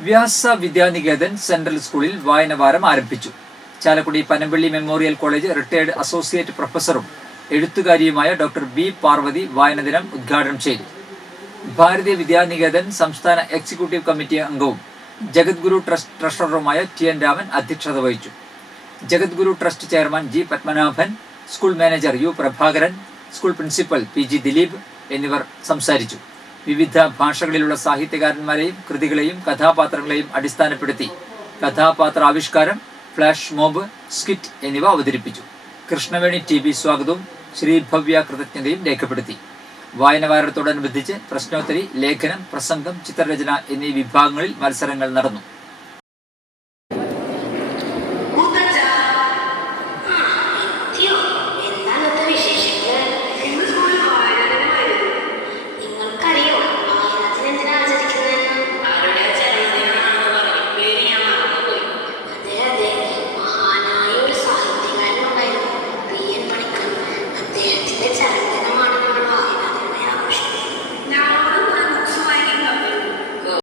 വ്യാസ Vidya Niketan central സ്കൂളിൽ വായനവാരം ആരംഭിച്ചു. Chalakudy Panampilly memorial college retired associate പ്രൊഫസറും എഴുത്തുകാരിയുമായ ഡോക്ടർ ബി പാർവതി വായനദിനം ഉദ്ഘാടനം ചെയ്തു. ഭാരതീയ വിദ്യാനികേതൻ സംസ്ഥാന എക്സിക്യൂട്ടീവ് കമ്മിറ്റി അംഗവും ജഗദ്ഗുരു ട്രസ്റ്റ് ട്രഷററുമായ ടി എൻ രാമൻ അധ്യക്ഷത വഹിച്ചു. Jagadguru trust chairman G Padmanabhan school manager U Prabhakaran school principal P G Dileep എന്നിവർ സംസാരിച്ചു. വിവിധ ഭാഷകളിലുള്ള സാഹിത്യകാരന്മാരെയും കൃതികളെയും കഥാപാത്രങ്ങളെയും അടിസ്ഥാനപ്പെടുത്തി കഥാപാത്ര ആവിഷ്കാരം ഫ്ലാഷ് മോബ് സ്കിറ്റ് എന്നിവ അവതരിപ്പിച്ചു. കൃഷ്ണവേണി ടി വി സ്വാഗതവും ശ്രീഭവ്യ കൃതജ്ഞതയും രേഖപ്പെടുത്തി. വായനവാരത്തോടനുബന്ധിച്ച് പ്രശ്നോത്തരി ലേഖനം പ്രസംഗം ചിത്രരചന എന്നീ വിഭാഗങ്ങളിൽ മത്സരങ്ങൾ നടന്നു.